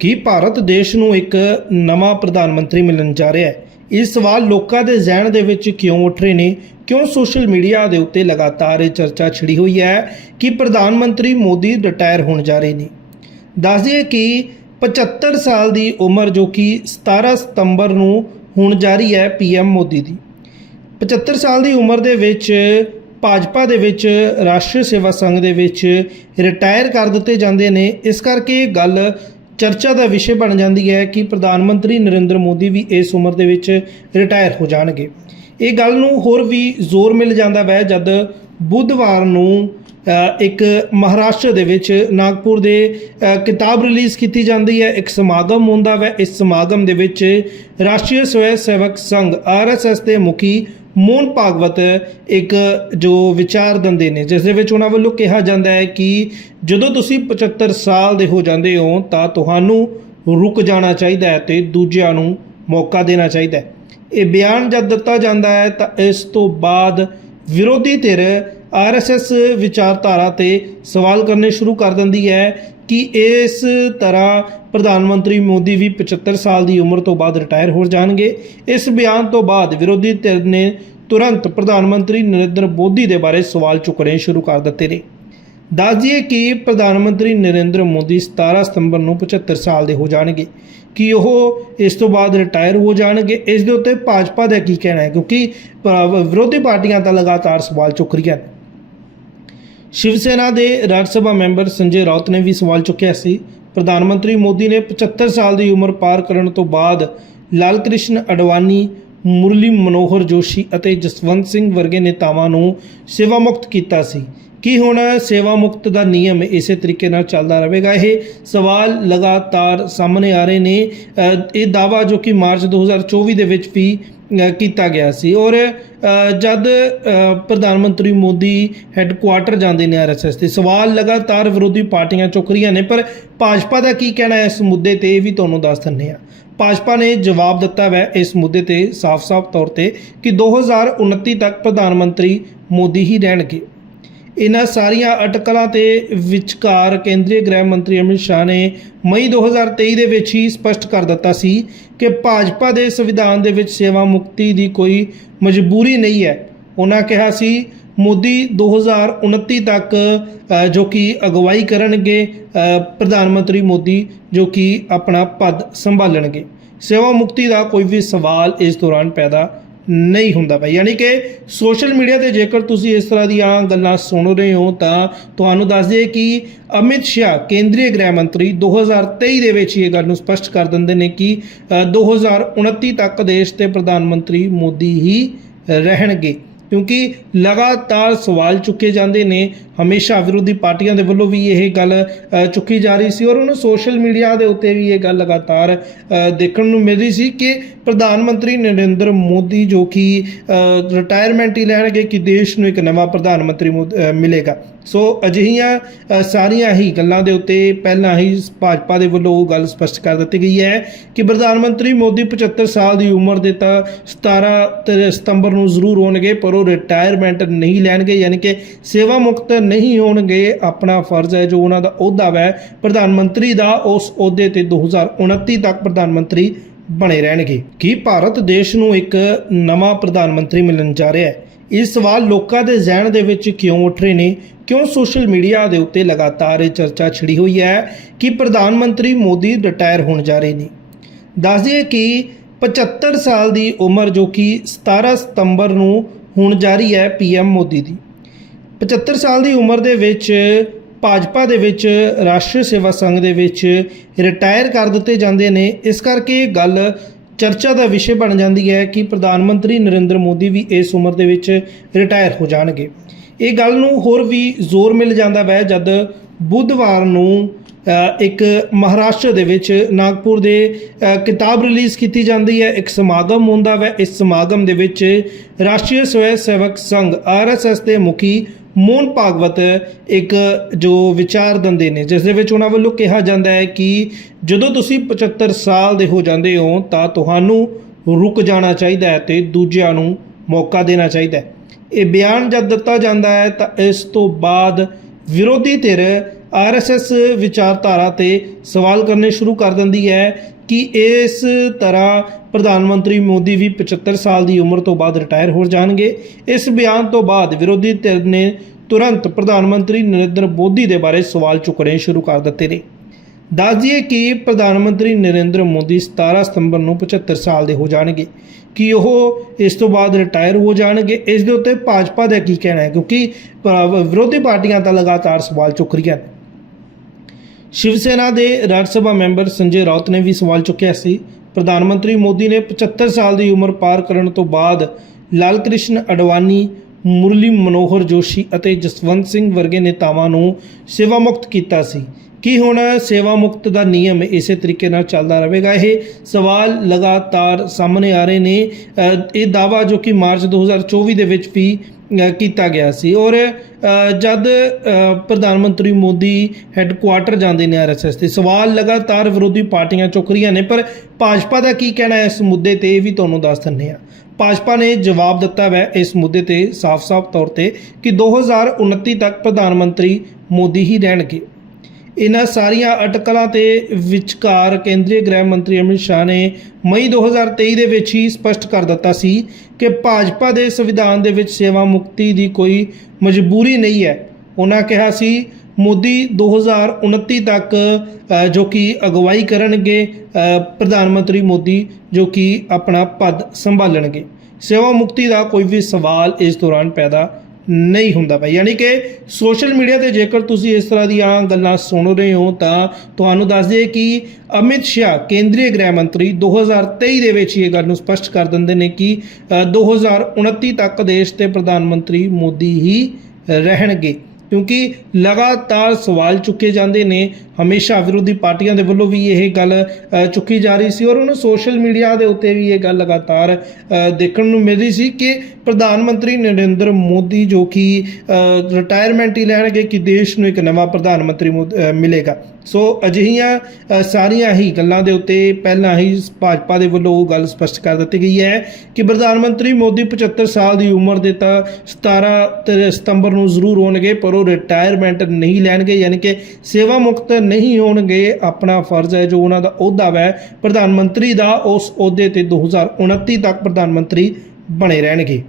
ਕੀ ਭਾਰਤ ਦੇਸ਼ ਨੂੰ ਇੱਕ ਨਵਾਂ ਪ੍ਰਧਾਨ ਮੰਤਰੀ ਮਿਲਣ ਜਾ ਰਿਹਾ ਹੈ। ਇਹ ਸਵਾਲ ਲੋਕਾਂ ਦੇ ਜ਼ਿਹਨ ਦੇ ਵਿੱਚ ਕਿਉਂ ਉੱਠ ਰਹੇ ਨੇ? ਕਿਉਂ ਸੋਸ਼ਲ ਮੀਡੀਆ ਦੇ ਉੱਤੇ ਲਗਾਤਾਰ ਇਹ ਚਰਚਾ ਛਿੜੀ ਹੋਈ ਹੈ ਕਿ ਪ੍ਰਧਾਨ ਮੰਤਰੀ ਮੋਦੀ ਰਿਟਾਇਰ ਹੋਣ ਜਾ ਰਹੇ ਨੇ? ਦੱਸ ਦਈਏ ਕਿ 75 ਸਾਲ ਦੀ ਉਮਰ ਜੋ ਕਿ 17 ਸਤੰਬਰ ਨੂੰ ਹੋਣ ਜਾ ਰਹੀ ਹੈ ਪੀਐਮ ਮੋਦੀ ਦੀ। 75 ਸਾਲ ਦੀ ਉਮਰ ਦੇ ਵਿੱਚ ਭਾਜਪਾ ਦੇ ਵਿੱਚ ਰਾਸ਼ਟਰੀ ਸੇਵਾ ਸੰਘ ਦੇ ਵਿੱਚ ਰਿਟਾਇਰ ਕਰ ਦਿੱਤੇ ਜਾਂਦੇ ਨੇ। ਇਸ ਕਰਕੇ ਇਹ ਗੱਲ ਚਰਚਾ ਦਾ ਵਿਸ਼ੇ ਬਣ ਜਾਂਦੀ ਹੈ ਕਿ ਪ੍ਰਧਾਨ ਮੰਤਰੀ ਨਰਿੰਦਰ ਮੋਦੀ ਵੀ ਇਸ ਉਮਰ ਦੇ ਵਿੱਚ ਰਿਟਾਇਰ ਹੋ ਜਾਣਗੇ। ਇਹ ਗੱਲ ਨੂੰ ਹੋਰ ਵੀ ਜ਼ੋਰ ਮਿਲ ਜਾਂਦਾ ਵੈ ਜਦ ਬੁੱਧਵਾਰ ਨੂੰ ਇੱਕ ਮਹਾਰਾਸ਼ਟਰ ਦੇ ਵਿੱਚ ਨਾਗਪੁਰ ਦੇ ਕਿਤਾਬ ਰਿਲੀਜ਼ ਕੀਤੀ ਜਾਂਦੀ ਹੈ। ਇੱਕ ਸਮਾਗਮ ਹੁੰਦਾ ਵੈ। ਇਸ ਸਮਾਗਮ ਦੇ ਵਿੱਚ ਰਾਸ਼ਟਰੀ ਸਵੈ ਸੇਵਕ ਸੰਘ ਆਰਐਸਐਸ ਦੇ ਮੁਖੀ ਮੋਹਨ ਭਾਗਵਤ ਇੱਕ ਜੋ ਵਿਚਾਰ ਦਿੰਦੇ ਨੇ, ਜਿਸ ਦੇ ਵਿੱਚ ਉਹਨਾਂ ਵੱਲੋਂ ਕਿਹਾ ਜਾਂਦਾ ਹੈ ਕਿ ਜਦੋਂ ਤੁਸੀਂ 75 ਸਾਲ ਦੇ ਹੋ ਜਾਂਦੇ ਹੋ, ਤਾਂ ਤੁਹਾਨੂੰ ਰੁਕ ਜਾਣਾ ਚਾਹੀਦਾ ਹੈ ਤੇ ਦੂਜਿਆਂ ਨੂੰ ਮੌਕਾ ਦੇਣਾ ਚਾਹੀਦਾ ਹੈ। ਇਹ ਬਿਆਨ ਜਦ ਦਿੱਤਾ ਜਾਂਦਾ ਹੈ, ਤਾਂ ਇਸ ਤੋਂ ਬਾਅਦ ਵਿਰੋਧੀ ਧਿਰ ਆਰਐਸਐਸ ਵਿਚਾਰਧਾਰਾ ਤੇ ਸਵਾਲ ਕਰਨੇ ਸ਼ੁਰੂ ਕਰ ਦਿੰਦੀ ਹੈ ਕਿ ਇਸ ਤਰ੍ਹਾਂ ਪ੍ਰਧਾਨ ਮੰਤਰੀ ਮੋਦੀ ਵੀ 75 ਸਾਲ ਦੀ ਉਮਰ ਤੋਂ ਬਾਅਦ ਰਿਟਾਇਰ ਹੋ ਜਾਣਗੇ। ਇਸ ਬਿਆਨ ਤੋਂ ਬਾਅਦ ਵਿਰੋਧੀ ਧਿਰ ਨੇ ਤੁਰੰਤ ਪ੍ਰਧਾਨ ਮੰਤਰੀ ਨਰਿੰਦਰ ਮੋਦੀ ਦੇ ਬਾਰੇ ਸਵਾਲ ਚੁੱਕਣੇ ਸ਼ੁਰੂ ਕਰ ਦਿੱਤੇ ਨੇ। ਦੱਸ ਦਈਏ ਕਿ ਪ੍ਰਧਾਨ ਮੰਤਰੀ ਨਰਿੰਦਰ ਮੋਦੀ 17 ਸਤੰਬਰ ਨੂੰ 75 ਸਾਲ ਦੇ ਹੋ ਜਾਣਗੇ। ਕਿ ਉਹ ਇਸ ਤੋਂ ਬਾਅਦ ਰਿਟਾਇਰ ਹੋ ਜਾਣਗੇ? ਇਸ ਦੇ ਉੱਤੇ ਭਾਜਪਾ ਦਾ ਕੀ ਕਹਿਣਾ ਹੈ? ਕਿਉਂਕਿ ਵਿਰੋਧੀ ਪਾਰਟੀਆਂ ਤਾਂ ਲਗਾਤਾਰ ਸਵਾਲ ਚੁੱਕ ਰਹੀਆਂ ਨੇ। ਸ਼ਿਵ ਸੈਨਾ ਦੇ ਰਾਜ ਸਭਾ ਮੈਂਬਰ ਸੰਜੇ ਰਾਉਤ ਨੇ ਵੀ ਸਵਾਲ ਚੁੱਕਿਆ ਸੀ। ਪ੍ਰਧਾਨ ਮੰਤਰੀ ਮੋਦੀ ਨੇ 75 ਸਾਲ ਦੀ ਉਮਰ ਪਾਰ ਕਰਨ ਤੋਂ ਬਾਅਦ ਲਾਲ ਕ੍ਰਿਸ਼ਨ ਅਡਵਾਨੀ, ਮੁਰਲੀ ਮਨੋਹਰ ਜੋਸ਼ੀ ਅਤੇ ਜਸਵੰਤ ਸਿੰਘ ਵਰਗੇ ਨੇਤਾਵਾਂ ਨੂੰ ਸੇਵਾ ਮੁਕਤ ਕੀਤਾ ਸੀ। ਕੀ ਹੁਣ ਸੇਵਾ ਮੁਕਤ ਦਾ ਨਿਯਮ ਇਸੇ ਤਰੀਕੇ ਨਾਲ ਚੱਲਦਾ ਰਹੇਗਾ। ਇਹ ਸਵਾਲ ਲਗਾਤਾਰ ਸਾਹਮਣੇ ਆ ਰਹੇ ਨੇ। ਇਹ ਦਾਵਾ ਜੋ ਕਿ ਮਾਰਚ 2024 ਦੇ ਵਿੱਚ ਵੀ ਕੀਤਾ ਗਿਆ ਸੀ। ਔਰ ਜਦ ਪ੍ਰਧਾਨ ਮੰਤਰੀ ਮੋਦੀ ਹੈੱਡਕੁਆਟਰ ਜਾਂਦੇ ਨੇ ਆਰਐਸਐਸ ਤੇ, ਸਵਾਲ ਲਗਾਤਾਰ ਵਿਰੋਧੀ ਪਾਰਟੀਆਂ ਚੁੱਕ ਰਹੀਆਂ ਨੇ। ਪਰ ਭਾਜਪਾ ਦਾ ਕੀ ਕਹਿਣਾ ਹੈ ਇਸ ਮੁੱਦੇ ਤੇ ਇਹ ਵੀ ਤੁਹਾਨੂੰ ਦੱਸ ਦਿੰਦੇ ਆ ਭਾਜਪਾ ਨੇ ਜਵਾਬ ਦਿੱਤਾ ਹੈ ਇਸ ਮੁੱਦੇ ਤੇ ਸਾਫ਼-ਸਾਫ਼ ਤੌਰ ਤੇ ਕਿ 2029 ਤੱਕ ਪ੍ਰਧਾਨ ਮੰਤਰੀ ਮੋਦੀ ਹੀ ਰਹਿਣਗੇ। ਇਹਨਾਂ ਸਾਰੀਆਂ ਅਟਕਲਾਂ ਤੇ ਵਿਚਕਾਰ ਕੇਂਦਰੀ ਗ੍ਰਹਿ ਮੰਤਰੀ ਅਮਿਤ ਸ਼ਾਹ ਨੇ ਮਈ 2023 ਦੇ ਵਿੱਚ ਹੀ ਸਪਸ਼ਟ ਕਰ ਦਿੱਤਾ ਸੀ ਕਿ ਭਾਜਪਾ ਦੇ ਸੰਵਿਧਾਨ ਦੇ ਵਿੱਚ ਸੇਵਾ ਮੁਕਤੀ ਦੀ ਕੋਈ ਮਜਬੂਰੀ ਨਹੀਂ ਹੈ। ਉਹਨਾਂ ਕਿਹਾ ਸੀ, ਮੋਦੀ 2029 ਤੱਕ ਜੋ ਕਿ ਅਗਵਾਈ ਕਰਨਗੇ ਪ੍ਰਧਾਨ ਮੰਤਰੀ ਮੋਦੀ, ਜੋ ਕਿ ਆਪਣਾ ਪਦ ਸੰਭਾਲਣਗੇ। ਸੇਵਾ ਮੁਕਤੀ ਦਾ ਕੋਈ ਵੀ ਸਵਾਲ ਇਸ ਦੌਰਾਨ ਪੈਦਾ ਨਹੀਂ ਹੁੰਦਾ ਭਾਈ। ਯਾਨੀ ਕਿ ਸੋਸ਼ਲ ਮੀਡੀਆ ਤੇ ਜੇਕਰ ਤੁਸੀਂ ਇਸ ਤਰ੍ਹਾਂ ਦੀਆਂ ਗੱਲਾਂ ਸੁਣ ਰਹੇ ਹੋ ਤਾਂ ਤੁਹਾਨੂੰ ਦੱਸ ਦਈਏ ਕਿ ਅਮਿਤ ਸ਼ਾਹ ਕੇਂਦਰੀ ਗ੍ਰਹਿ ਮੰਤਰੀ 2023 ਦੇ ਵਿੱਚ ਹੀ ਇਹ ਗੱਲ ਨੂੰ ਸਪਸ਼ਟ ਕਰ ਦਿੰਦੇ ਨੇ ਕਿ ਅ, 2029 ਤੱਕ ਦੇਸ਼ ਦੇ ਪ੍ਰਧਾਨ ਮੰਤਰੀ ਮੋਦੀ ਹੀ ਰਹਿਣਗੇ। ਕਿਉਂਕਿ ਲਗਾਤਾਰ ਸਵਾਲ ਚੁੱਕੇ ਜਾਂਦੇ ਨੇ, ਹਮੇਸ਼ਾ ਵਿਰੋਧੀ ਪਾਰਟੀਆਂ ਦੇ ਵੱਲੋਂ ਵੀ ਇਹ ਗੱਲ ਚੁੱਕੀ ਜਾ ਰਹੀ ਸੀ ਔਰ ਉਹਨੂੰ ਸੋਸ਼ਲ ਮੀਡੀਆ ਦੇ ਉੱਤੇ ਵੀ ਇਹ ਗੱਲ ਲਗਾਤਾਰ ਦੇਖਣ ਨੂੰ ਮਿਲ ਰਹੀ ਸੀ ਕਿ ਪ੍ਰਧਾਨ ਮੰਤਰੀ ਨਰਿੰਦਰ ਮੋਦੀ ਜੋ ਕਿ ਰਿਟਾਇਰਮੈਂਟ ਹੀ ਲੈਣਗੇ ਕਿ ਦੇਸ਼ ਨੂੰ ਇੱਕ ਨਵਾਂ ਪ੍ਰਧਾਨ ਮੰਤਰੀ ਮੋਦ- ਮਿਲੇਗਾ। ਸੋ ਅਜਿਹੀਆਂ ਸਾਰੀਆਂ ਹੀ ਗੱਲਾਂ ਦੇ ਉੱਤੇ ਪਹਿਲਾਂ ਹੀ ਭਾਜਪਾ ਦੇ ਵੱਲੋਂ ਉਹ ਗੱਲ ਸਪਸ਼ਟ ਕਰ ਦਿੱਤੀ ਗਈ ਹੈ ਕਿ ਪ੍ਰਧਾਨ ਮੰਤਰੀ ਮੋਦੀ 75 ਸਾਲ ਦੀ ਉਮਰ ਦੇ ਤਾਂ 17 ਤੇ ਸਤੰਬਰ ਨੂੰ ਜ਼ਰੂਰ ਹੋਣਗੇ, ਪਰ ਉਹ ਰਿਟਾਇਰਮੈਂਟ ਨਹੀਂ ਲੈਣਗੇ, ਯਾਨੀ ਕਿ ਸੇਵਾ ਮੁਕਤ ਨਹੀਂ ਹੋਣਗੇ, ਆਪਣਾ ਫਰਜ਼ ਹੈ ਜੋ ਉਹਨਾਂ ਦਾ ਅਹੁਦਾ ਹੈ ਪ੍ਰਧਾਨ ਮੰਤਰੀ ਦਾ ਉਸ ਅਹੁਦੇ ਤੇ 2029 ਤੱਕ ਪ੍ਰਧਾਨ ਮੰਤਰੀ ਬਣੇ ਰਹਿਣਗੇ। ਕੀ ਭਾਰਤ ਦੇਸ਼ ਨੂੰ ਇੱਕ ਨਵਾਂ ਪ੍ਰਧਾਨ ਮੰਤਰੀ ਮਿਲਣ ਜਾ ਰਿਹਾ ਹੈ? ਇਹ ਸਵਾਲ ਲੋਕਾਂ ਦੇ ਜ਼ਿਹਨ ਦੇ ਵਿੱਚ ਕਿਉਂ ਉੱਠ ਰਹੇ ਨੇ? ਕਿਉਂ ਸੋਸ਼ਲ ਮੀਡੀਆ ਦੇ ਉੱਤੇ ਲਗਾਤਾਰ ਇਹ ਚਰਚਾ ਛਿੜੀ ਹੋਈ ਹੈ ਕਿ ਪ੍ਰਧਾਨ ਮੰਤਰੀ ਮੋਦੀ ਰਿਟਾਇਰ ਹੋਣ ਜਾ ਰਹੇ ਨੇ? ਦੱਸ ਦਈਏ ਕਿ 75 ਸਾਲ ਦੀ ਉਮਰ ਜੋ ਕਿ 17 ਸਤੰਬਰ ਨੂੰ ਹੋਣ ਜਾ ਰਹੀ ਹੈ ਪੀਐਮ ਮੋਦੀ ਦੀ। 75 ਸਾਲ ਦੀ ਉਮਰ ਦੇ ਵਿੱਚ ਭਾਜਪਾ ਦੇ ਵਿੱਚ ਰਾਸ਼ਟਰੀ ਸੇਵਾ ਸੰਘ ਦੇ ਵਿੱਚ ਰਿਟਾਇਰ ਕਰ ਦਿੱਤੇ ਜਾਂਦੇ ਨੇ। ਇਸ ਕਰਕੇ ਇਹ ਗੱਲ ਚਰਚਾ ਦਾ ਵਿਸ਼ੇ ਬਣ ਜਾਂਦੀ ਹੈ ਕਿ ਪ੍ਰਧਾਨ ਮੰਤਰੀ ਨਰਿੰਦਰ ਮੋਦੀ ਵੀ ਇਸ ਉਮਰ ਦੇ ਵਿੱਚ ਰਿਟਾਇਰ ਹੋ ਜਾਣਗੇ। ਇਹ ਗੱਲ ਨੂੰ ਹੋਰ ਵੀ ਜ਼ੋਰ ਮਿਲ ਜਾਂਦਾ ਹੈ ਜਦ ਬੁੱਧਵਾਰ ਨੂੰ ਇੱਕ ਮਹਾਰਾਸ਼ਟਰ ਦੇ ਵਿੱਚ ਨਾਗਪੁਰ ਦੇ ਕਿਤਾਬ ਰਿਲੀਜ਼ ਕੀਤੀ ਜਾਂਦੀ ਹੈ। ਇੱਕ ਸਮਾਗਮ ਹੁੰਦਾ ਹੈ ਇਸ ਸਮਾਗਮ ਦੇ ਵਿੱਚ ਰਾਸ਼ਟਰੀ ਸਵੈ ਸੇਵਕ ਸੰਘ ਆਰਐਸਐਸ ਦੇ ਮੁਖੀ ਮੋਹਨ ਭਾਗਵਤ ਇੱਕ ਜੋ ਵਿਚਾਰ ਦਿੰਦੇ ਨੇ, ਜਿਸ ਦੇ ਵਿੱਚ ਉਹਨਾਂ ਵੱਲੋਂ ਕਿਹਾ ਜਾਂਦਾ ਹੈ ਕਿ ਜਦੋਂ ਤੁਸੀਂ 75 ਸਾਲ ਦੇ ਹੋ ਜਾਂਦੇ ਹੋ, ਤਾਂ ਤੁਹਾਨੂੰ ਰੁਕ ਜਾਣਾ ਚਾਹੀਦਾ ਹੈ ਤੇ ਦੂਜਿਆਂ ਨੂੰ ਮੌਕਾ ਦੇਣਾ ਚਾਹੀਦਾ ਹੈ। ਇਹ ਬਿਆਨ ਜਦ ਦਿੱਤਾ ਜਾਂਦਾ ਹੈ, ਤਾਂ ਇਸ ਤੋਂ ਬਾਅਦ ਵਿਰੋਧੀ ਧਿਰ ਆਰਐਸਐਸ ਵਿਚਾਰਧਾਰਾ ਤੇ ਸਵਾਲ ਕਰਨੇ ਸ਼ੁਰੂ ਕਰ ਦਿੰਦੀ ਹੈ ਕਿ ਇਸ ਤਰ੍ਹਾਂ ਪ੍ਰਧਾਨ ਮੰਤਰੀ ਮੋਦੀ ਵੀ 75 ਸਾਲ ਦੀ ਉਮਰ ਤੋਂ ਬਾਅਦ ਰਿਟਾਇਰ ਹੋ ਜਾਣਗੇ। ਇਸ ਬਿਆਨ ਤੋਂ ਬਾਅਦ ਵਿਰੋਧੀ ਧਿਰ ਨੇ ਤੁਰੰਤ ਪ੍ਰਧਾਨ ਮੰਤਰੀ ਨਰਿੰਦਰ ਮੋਦੀ ਦੇ ਬਾਰੇ ਸਵਾਲ ਚੁੱਕਣੇ ਸ਼ੁਰੂ ਕਰ ਦਿੱਤੇ ਨੇ। ਦੱਸ ਦਈਏ ਕਿ ਪ੍ਰਧਾਨ ਮੰਤਰੀ ਨਰਿੰਦਰ ਮੋਦੀ 17 ਸਤੰਬਰ ਨੂੰ 75 ਸਾਲ ਦੇ ਹੋ ਜਾਣਗੇ। ਕਿ ਉਹ ਇਸ ਤੋਂ ਬਾਅਦ ਰਿਟਾਇਰ ਹੋ ਜਾਣਗੇ? ਇਸ ਦੇ ਉੱਤੇ ਭਾਜਪਾ ਦਾ ਕੀ ਕਹਿਣਾ ਹੈ? ਕਿਉਂਕਿ ਵਿਰੋਧੀ ਪਾਰਟੀਆਂ ਤਾਂ ਲਗਾਤਾਰ ਸਵਾਲ ਚੁੱਕ ਰਹੀਆਂ ਨੇ। ਸ਼ਿਵ ਸੈਨਾ ਦੇ ਰਾਜ ਸਭਾ ਮੈਂਬਰ ਸੰਜੇ ਰਾਉਤ ਨੇ ਵੀ ਸਵਾਲ ਚੁੱਕਿਆ ਸੀ। ਪ੍ਰਧਾਨ ਮੰਤਰੀ ਮੋਦੀ ਨੇ 75 ਸਾਲ ਦੀ ਉਮਰ ਪਾਰ ਕਰਨ ਤੋਂ ਬਾਅਦ ਲਾਲ ਕ੍ਰਿਸ਼ਨ ਅਡਵਾਨੀ, ਮੁਰਲੀ ਮਨੋਹਰ ਜੋਸ਼ੀ ਅਤੇ ਜਸਵੰਤ ਸਿੰਘ ਵਰਗੇ ਨੇਤਾਵਾਂ ਨੂੰ ਸੇਵਾ ਮੁਕਤ ਕੀਤਾ ਸੀ। ਕੀ ਹੁਣ ਸੇਵਾ ਮੁਕਤ ਦਾ ਨਿਯਮ ਇਸੇ ਤਰੀਕੇ ਨਾਲ ਚੱਲਦਾ ਰਹੇਗਾ? ਇਹ ਸਵਾਲ ਲਗਾਤਾਰ ਸਾਹਮਣੇ ਆ ਰਹੇ ਨੇ। ਇਹ ਦਾਵਾ ਜੋ ਕਿ ਮਾਰਚ 2024 ਦੇ ਵਿੱਚ ਵੀ ਕੀਤਾ ਗਿਆ ਸੀ। ਔਰ ਜਦ ਪ੍ਰਧਾਨ ਮੰਤਰੀ ਮੋਦੀ ਹੈੱਡਕੁਆਟਰ ਜਾਂਦੇ ਨੇ ਆਰਐਸਐਸ ਤੇ, ਸਵਾਲ ਲਗਾਤਾਰ ਵਿਰੋਧੀ ਪਾਰਟੀਆਂ ਚੁੱਕ ਰਹੀਆਂ ਨੇ, ਪਰ ਭਾਜਪਾ ਦਾ ਕੀ ਕਹਿਣਾ ਹੈ ਇਸ ਮੁੱਦੇ ਤੇ ਇਹ ਵੀ ਤੁਹਾਨੂੰ ਦੱਸ ਦਿੰਦੇ ਆ ਭਾਜਪਾ ਨੇ ਜਵਾਬ ਦਿੱਤਾ ਹੈ ਇਸ ਮੁੱਦੇ ਤੇ ਸਾਫ਼-ਸਾਫ਼ ਤੌਰ ਤੇ ਕਿ 2029 ਤੱਕ ਪ੍ਰਧਾਨ ਮੰਤਰੀ ਮੋਦੀ ਹੀ ਰਹਿਣਗੇ। ਇਹਨਾਂ ਸਾਰੀਆਂ ਅਟਕਲਾਂ ਤੇ ਵਿਚਕਾਰ ਕੇਂਦਰੀ ਗ੍ਰਹਿ ਮੰਤਰੀ ਅਮਿਤ ਸ਼ਾਹ ਨੇ ਮਈ 2023 ਦੇ ਵਿੱਚ ਹੀ ਸਪਸ਼ਟ ਕਰ ਦਿੱਤਾ ਸੀ ਕਿ ਭਾਜਪਾ ਦੇ ਸੰਵਿਧਾਨ ਦੇ ਵਿੱਚ ਸੇਵਾ ਮੁਕਤੀ ਦੀ ਕੋਈ ਮਜਬੂਰੀ ਨਹੀਂ ਹੈ। ਉਹਨਾਂ ਕਿਹਾ ਸੀ, ਮੋਦੀ 2029 ਤੱਕ ਜੋ ਕਿ ਅਗਵਾਈ ਕਰਨਗੇ ਪ੍ਰਧਾਨ ਮੰਤਰੀ ਮੋਦੀ, ਜੋ ਕਿ ਆਪਣਾ ਪਦ ਸੰਭਾਲਣਗੇ। ਸੇਵਾ ਮੁਕਤੀ ਦਾ ਕੋਈ ਵੀ ਸਵਾਲ ਇਸ ਦੌਰਾਨ ਪੈਦਾ ਨਹੀਂ ਹੁੰਦਾ ਭਾਈ। ਯਾਨੀ ਕਿ ਸੋਸ਼ਲ ਮੀਡੀਆ ਤੇ ਜੇਕਰ ਤੁਸੀਂ ਇਸ ਤਰ੍ਹਾਂ ਦੀਆਂ ਗੱਲਾਂ ਸੁਣ ਰਹੇ ਹੋ ਤਾਂ ਤੁਹਾਨੂੰ ਦੱਸ ਦਈਏ ਕਿ ਅਮਿਤ ਸ਼ਾਹ ਕੇਂਦਰੀ ਗ੍ਰਹਿ ਮੰਤਰੀ 2023 ਦੇ ਵਿੱਚ ਹੀ ਇਹ ਗੱਲ ਨੂੰ ਸਪਸ਼ਟ ਕਰ ਦਿੰਦੇ ਨੇ ਕਿ ਅ, 2029 ਤੱਕ ਦੇਸ਼ ਦੇ ਪ੍ਰਧਾਨ ਮੰਤਰੀ ਮੋਦੀ ਹੀ ਰਹਿਣਗੇ। ਕਿਉਂਕਿ ਲਗਾਤਾਰ ਸਵਾਲ ਚੁੱਕੇ ਜਾਂਦੇ ਨੇ, ਹਮੇਸ਼ਾ ਵਿਰੋਧੀ ਪਾਰਟੀਆਂ ਦੇ ਵੱਲੋਂ ਵੀ ਇਹ ਗੱਲ ਚੁੱਕੀ ਜਾ ਰਹੀ ਸੀ ਔਰ ਉਹਨੂੰ ਸੋਸ਼ਲ ਮੀਡੀਆ ਦੇ ਉੱਤੇ ਵੀ ਇਹ ਗੱਲ ਲਗਾਤਾਰ ਦੇਖਣ ਨੂੰ ਮਿਲ ਰਹੀ ਸੀ ਕਿ ਪ੍ਰਧਾਨ ਮੰਤਰੀ ਨਰਿੰਦਰ ਮੋਦੀ ਜੋ ਕਿ ਰਿਟਾਇਰਮੈਂਟ ਹੀ ਲੈਣਗੇ ਕਿ ਦੇਸ਼ ਨੂੰ ਇੱਕ ਨਵਾਂ ਪ੍ਰਧਾਨ ਮੰਤਰੀ ਮੋਦ- ਮਿਲੇਗਾ। ਸੋ ਅਜਿਹੀਆਂ ਸਾਰੀਆਂ ਹੀ ਗੱਲਾਂ ਦੇ ਉੱਤੇ ਪਹਿਲਾਂ ਹੀ ਭਾਜਪਾ ਦੇ ਵੱਲੋਂ ਉਹ ਗੱਲ ਸਪਸ਼ਟ ਕਰ ਦਿੱਤੀ ਗਈ ਹੈ ਕਿ ਪ੍ਰਧਾਨ ਮੰਤਰੀ ਮੋਦੀ 75 ਸਾਲ ਦੀ ਉਮਰ ਦੇ ਤਾਂ 17 ਤੇ ਸਤੰਬਰ ਨੂੰ ਜ਼ਰੂਰ ਹੋਣਗੇ, ਪਰ ਉਹ ਰਿਟਾਇਰਮੈਂਟ ਨਹੀਂ ਲੈਣਗੇ, ਯਾਨੀ ਕਿ ਸੇਵਾ ਮੁਕਤ ਨਹੀਂ ਹੋਣਗੇ, ਆਪਣਾ ਫਰਜ਼ ਹੈ ਜੋ ਉਹਨਾਂ ਦਾ ਅਹੁਦਾ ਹੈ ਪ੍ਰਧਾਨ ਮੰਤਰੀ ਦਾ, ਉਸ ਅਹੁਦੇ ਤੇ 2029 ਤੱਕ ਪ੍ਰਧਾਨ ਮੰਤਰੀ ਬਣੇ ਰਹਿਣਗੇ।